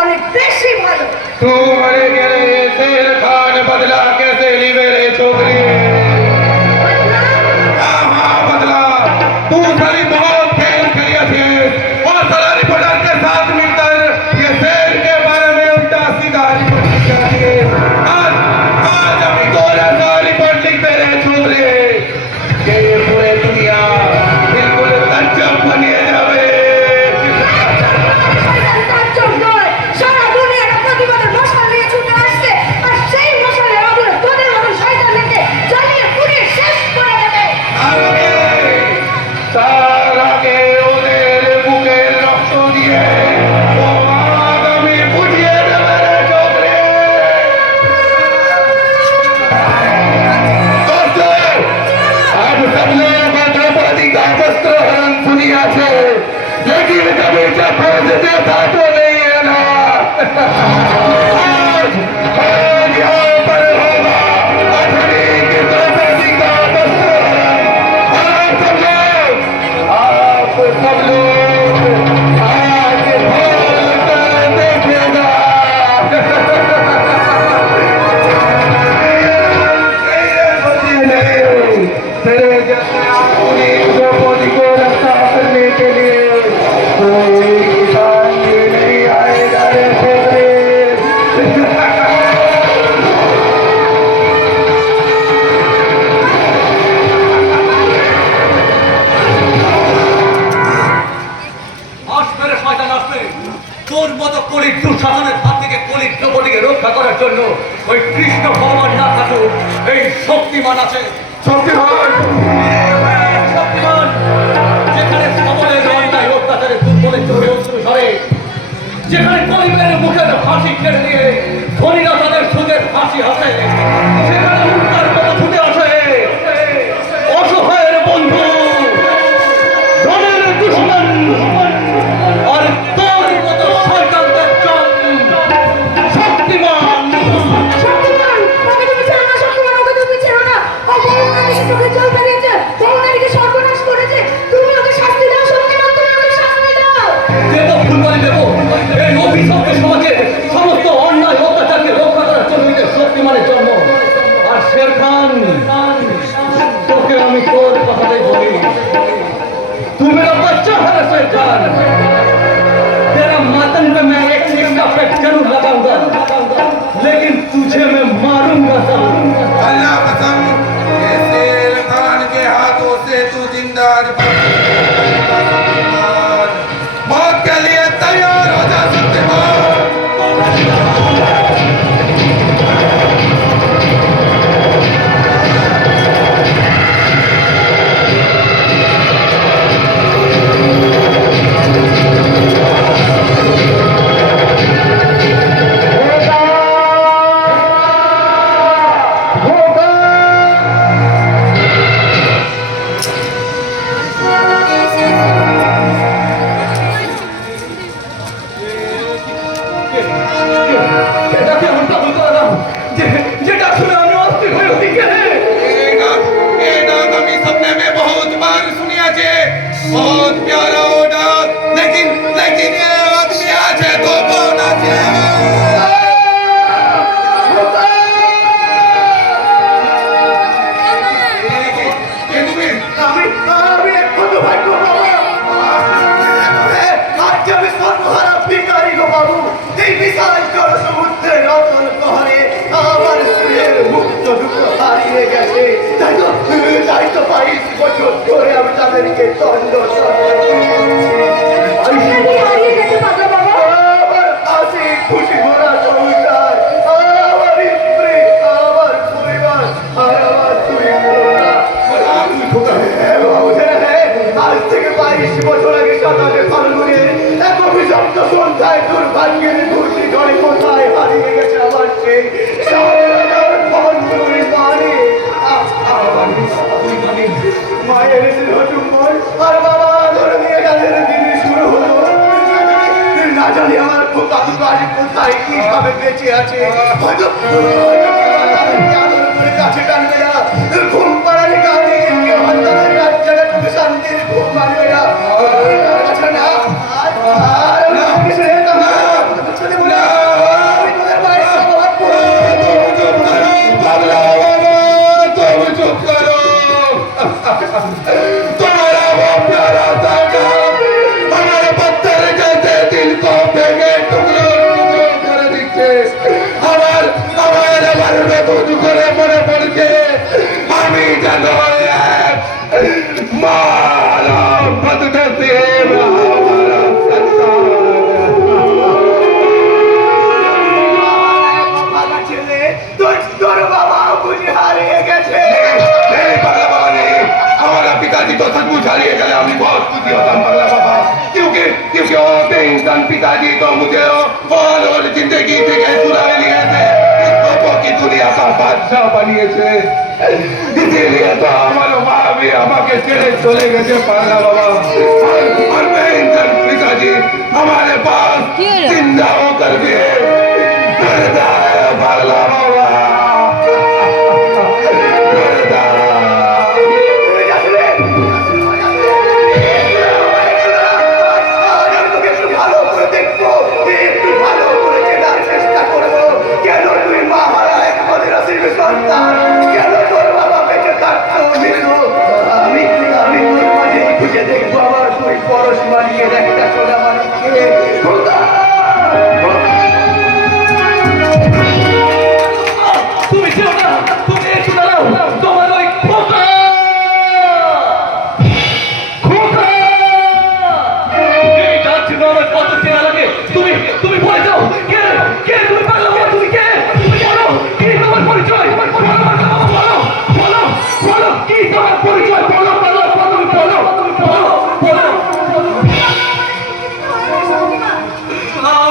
অনেক বেশি ভালো। তোমার গেলে খান বদলা Tá. মতো কলির দুঃশাসনের হাত থেকে কলির দ্রৌপদীকে রক্ষা করার জন্য ওই কৃষ্ণ ভগবান না ঠাকুর এই শক্তিমান আছে। শক্তিমান! শক্তিমান! যেখানে যেখানে কলিমের মুখের ফাঁসি ছেড়ে দিয়ে तू मेरा बच्चा है सरकार तेरा मातन पे मैं एक सिक्का लगाऊँगा। लेकिन तुझे मैं এটাকে হত্যা বলতে না যেটা শুনে আমি অস্থির হয়ে উঠি কে ये नाम हमें सुनने में बहुत बार सुनिया छे बहुत प्यार আমার মুক্ত দুটো হারিয়ে গেছে। তাই তো তাই তো বাইশ বছর আমি তাদেরকে দণ্ড আমার খুশি ঘোরা Vai, vai, vai, vai, খুন করে মনে পড়ছে আমি যেন মানব পদকে पिताजी तो सचमुच बुझारिए गए हम बहुत खुशी होता पगला बाबा क्योंकि क्योंकि होते इंसान पिताजी तो मुझे और जिंदगी से पूरा বাসা বানিয়েছে। ইতিলিয়ে তো আমার মা আমি আমাকে ছেড়ে চলে গেছে পাল্লা বাবা। আর মেহিন্দর পিতাজি আমার পাশ জিন্দা